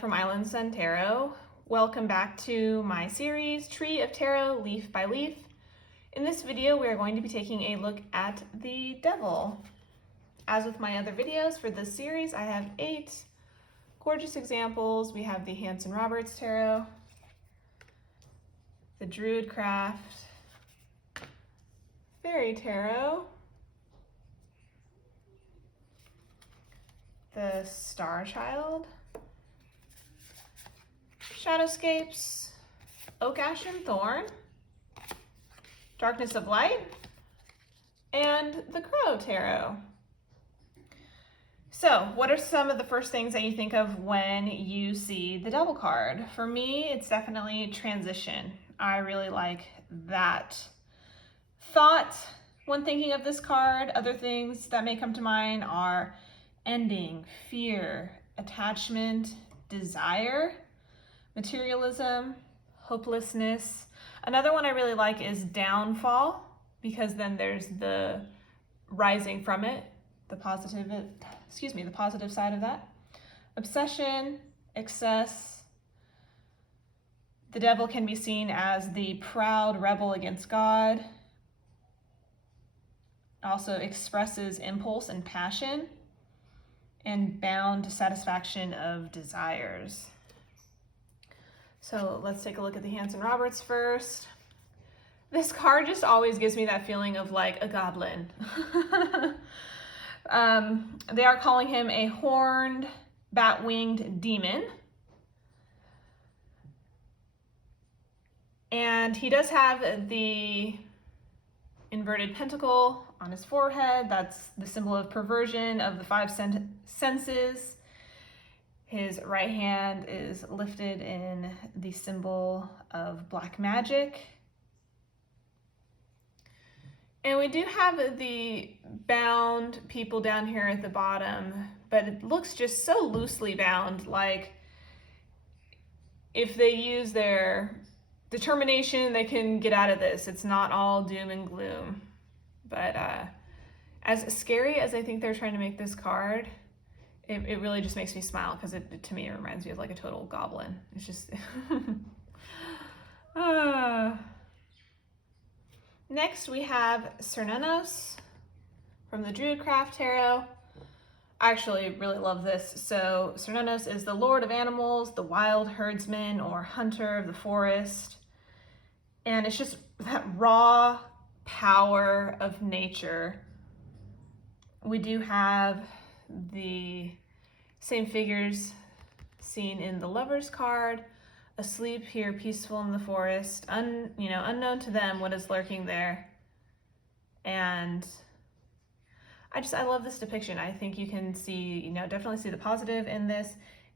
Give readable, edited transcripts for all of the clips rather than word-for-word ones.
from Island Sun Tarot. Welcome back to my series, Tree of Tarot, Leaf by Leaf. In this video, we are going to be taking a look at the Devil. As with my other videos for this series, I have 8 gorgeous examples. We have the Hansen Roberts Tarot, the DruidCraft Fairy Tarot, the Starchild, Shadowscapes, Oak, Ash, and Thorn, Darkness of Light, and the Crow Tarot. So, what are some of the first things that you think of when you see the Devil card? For me, it's definitely transition. I really like that thought when thinking of this card. Other things that may come to mind are ending, fear, attachment, desire, materialism, hopelessness. Another one I really like is downfall, because then there's the rising from it, the positive side of that. Obsession, excess. The Devil can be seen as the proud rebel against God. Also expresses impulse and passion, and bound to satisfaction of desires. So let's take a look at the Hansen Roberts first. This card just always gives me that feeling of like a goblin. They are calling him a horned, bat-winged demon. And he does have the inverted pentacle on his forehead. That's the symbol of perversion of the 5 senses. His right hand is lifted in the symbol of black magic. And we do have the bound people down here at the bottom, but it looks just so loosely bound, like if they use their determination, they can get out of this. It's not all doom and gloom. But as scary as I think they're trying to make this card, it really just makes me smile, because to me it reminds me of like a total goblin. It's just Next we have Cernunnos from the DruidCraft Tarot. I actually really love this. So Cernunnos is the Lord of Animals, the wild herdsman or hunter of the forest. And it's just that raw power of nature. We do have the same figures seen in the Lover's card, asleep here, peaceful in the forest, unknown to them what is lurking there. And I love this depiction. I think you can see, definitely see the positive in this,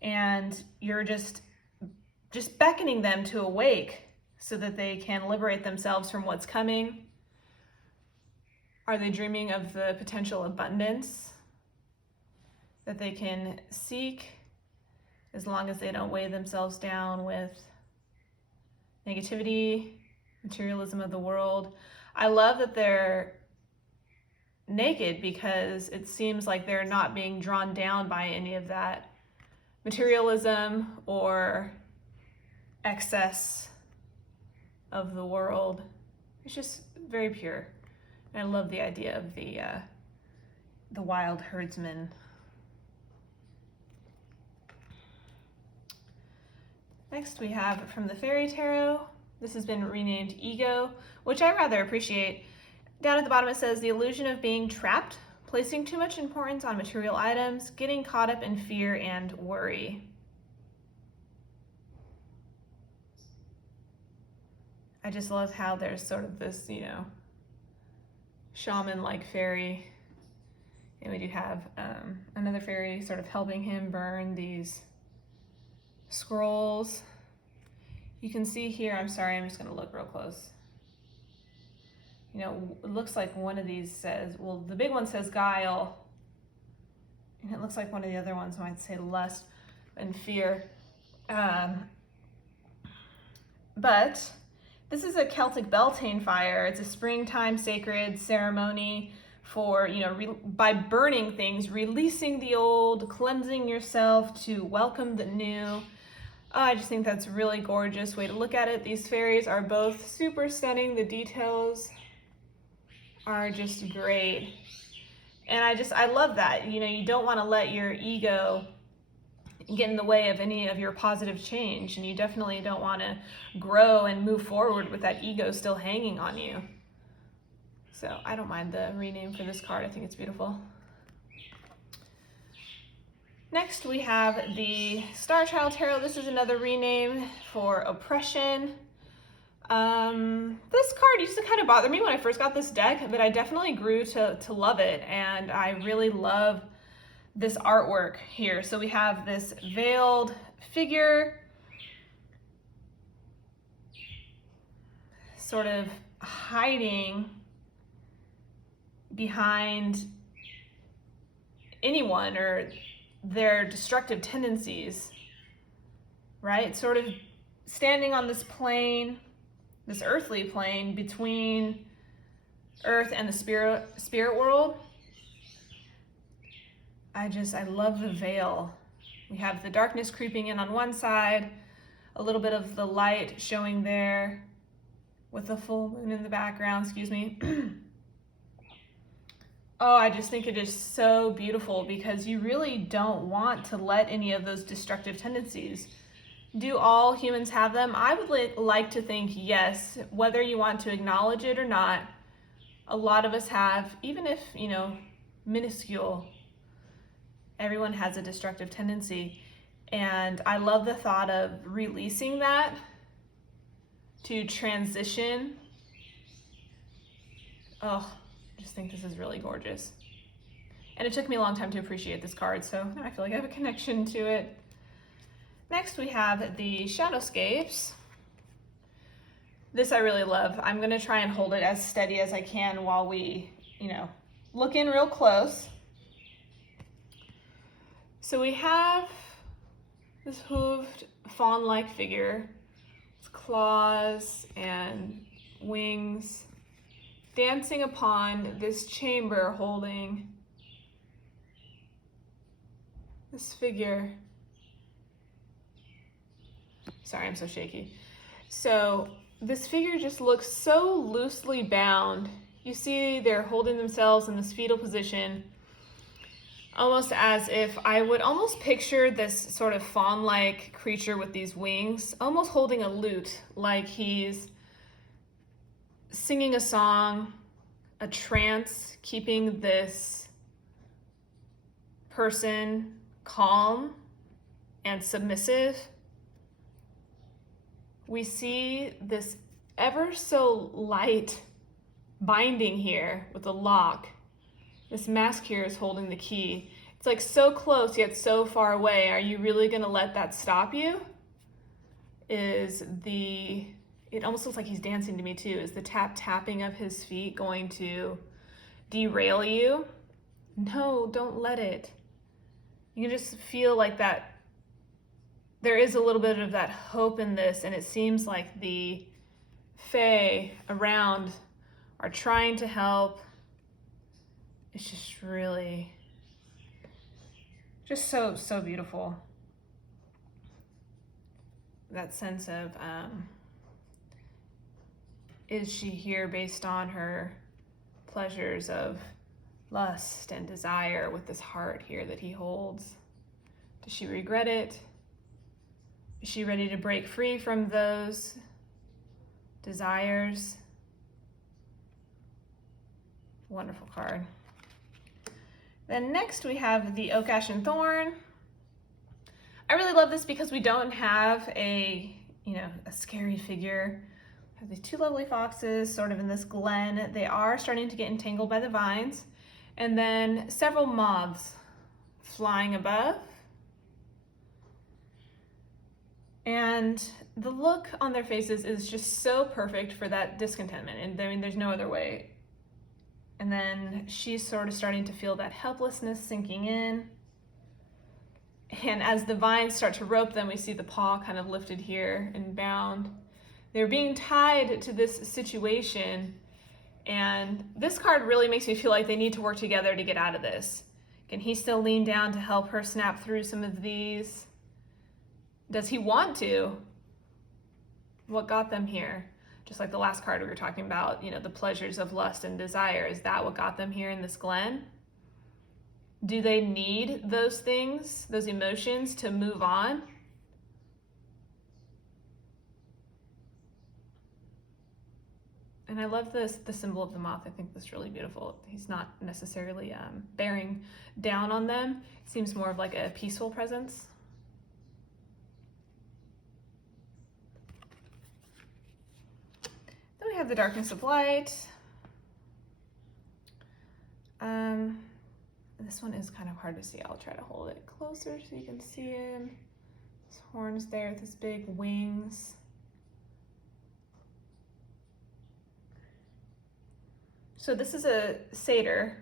and you're just beckoning them to awake so that they can liberate themselves from what's coming. Are they dreaming of the potential abundance that they can seek, as long as they don't weigh themselves down with negativity, materialism of the world? I love that they're naked, because it seems like they're not being drawn down by any of that materialism or excess of the world. It's just very pure. And I love the idea of the wild herdsman. Next we have from the Fairy Tarot. This has been renamed Ego, which I rather appreciate. Down at the bottom it says, the illusion of being trapped, placing too much importance on material items, getting caught up in fear and worry. I just love how there's sort of this, shaman-like fairy. And we do have another fairy sort of helping him burn these scrolls. You can see here, I'm sorry, I'm just going to look real close. It looks like one of these says, well, the big one says guile, and it looks like one of the other ones might say lust and fear. But this is a Celtic Beltane fire. It's a springtime sacred ceremony for, you know, by burning things, releasing the old, cleansing yourself to welcome the new. I just think that's a really gorgeous way to look at it. These fairies are both super stunning. The details are just great. And I love that. You know, you don't want to let your ego get in the way of any of your positive change, and you definitely don't want to grow and move forward with that ego still hanging on you. So I don't mind the rename for this card. I think it's beautiful. Next we have the Starchild Tarot. This is another rename for oppression. This card used to kind of bother me when I first got this deck, but I definitely grew to love it, and I really love this artwork here. So we have this veiled figure sort of hiding behind anyone or their destructive tendencies, right? Sort of standing on this plane, this earthly plane between Earth and the spirit world. I love the veil. We have the darkness creeping in on one side, a little bit of the light showing there with the full moon in the background, excuse me. Oh, I just think it is so beautiful because you really don't want to let any of those destructive tendencies. Do all humans have them? I would like to think yes, whether you want to acknowledge it or not. A lot of us have, even if, you know, minuscule. Everyone has a destructive tendency. And I love the thought of releasing that to transition. Oh, I just think this is really gorgeous. And it took me a long time to appreciate this card, so I feel like I have a connection to it. Next we have the Shadowscapes. This I really love. I'm gonna try and hold it as steady as I can while we, you know, look in real close. So we have this hooved fawn-like figure with claws and wings dancing upon this chamber holding this figure. Sorry, I'm so shaky. So this figure just looks so loosely bound. You see they're holding themselves in this fetal position, almost as if I would almost picture this sort of fawn-like creature with these wings, almost holding a lute, like he's singing a song, a trance, keeping this person calm and submissive. We see this ever so light binding here with a lock. This mask here is holding the key. It's like so close yet so far away. Are you really gonna let that stop you? It almost looks like he's dancing to me too. Is the tapping of his feet going to derail you? No, don't let it. You can just feel like that. There is a little bit of that hope in this, and it seems like the Fae around are trying to help. It's just really, just so beautiful. That sense of, is she here based on her pleasures of lust and desire with this heart here that he holds? Does she regret it? Is she ready to break free from those desires? Wonderful card. Then next we have the Oak, Ash, and Thorn. I really love this because we don't have a scary figure. We have these two lovely foxes sort of in this glen. They are starting to get entangled by the vines. And then several moths flying above. And the look on their faces is just so perfect for that discontentment. And I mean, there's no other way. And then she's sort of starting to feel that helplessness sinking in. And as the vines start to rope them, we see the paw kind of lifted here and bound. They're being tied to this situation, And this card really makes me feel like they need to work together to get out of this. Can he still lean down to help her snap through some of these? Does he want to? What got them here? Just like the last card we were talking about, you know, the pleasures of lust and desire. Is that what got them here in this glen? Do they need those things, those emotions, to move on? And I love this, the symbol of the moth. I think that's really beautiful. He's not necessarily bearing down on them. It seems more of like a peaceful presence. Then we have the darkness of light. This one is kind of hard to see. I'll try to hold it closer so you can see him. His horns there with his big wings. So this is a satyr,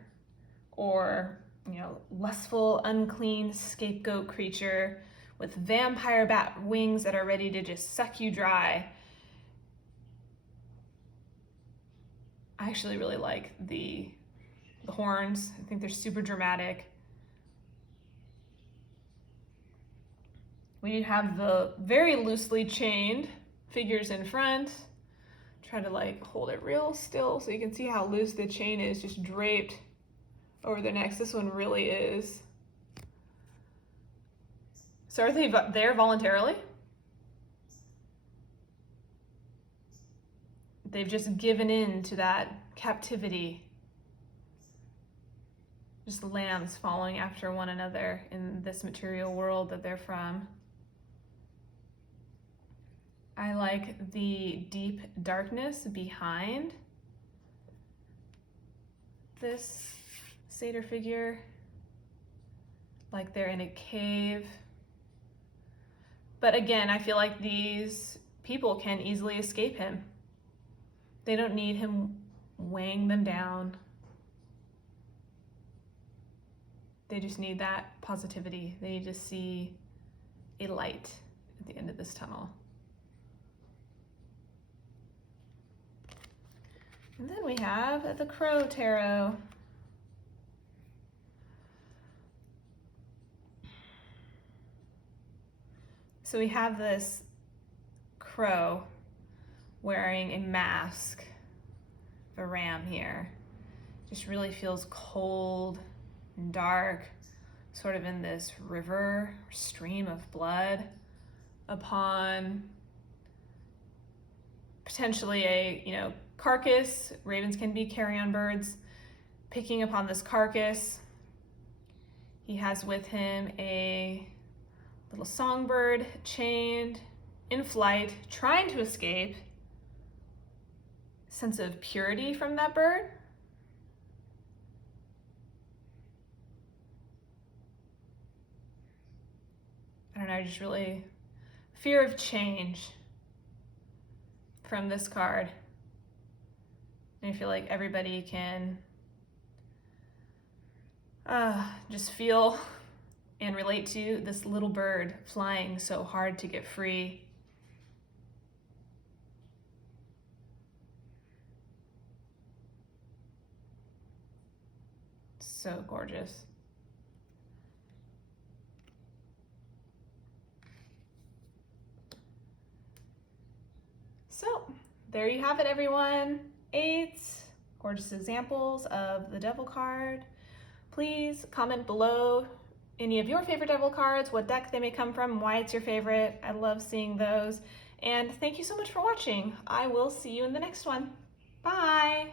or, you know, lustful, unclean scapegoat creature with vampire bat wings that are ready to just suck you dry. I actually really like the horns. I think they're super dramatic. We have the very loosely chained figures in front. Try to like hold it real still so you can see how loose the chain is, just draped over their necks. This one really is. So are they there voluntarily? They've just given in to that captivity. Just lambs following after one another in this material world that they're from. I like the deep darkness behind this satyr figure, like they're in a cave. But again, I feel like these people can easily escape him. They don't need him weighing them down. They just need that positivity. They need to see a light at the end of this tunnel. And then we have the Crow Tarot. So we have this crow wearing a mask, a ram here. Just really feels cold and dark, sort of in this river, stream of blood, upon potentially a, you know, carcass. Ravens can be carrion birds. Picking upon this carcass, he has with him a little songbird chained in flight, trying to escape. Sense of purity from that bird. I don't know, just really fear of change from this card. And I feel like everybody can just feel and relate to this little bird flying so hard to get free. So gorgeous. So there you have it, everyone. 8 gorgeous examples of the devil card. Please comment below any of your favorite devil cards, what deck they may come from, why it's your favorite. I love seeing those. And thank you so much for watching. I will see you in the next one. Bye.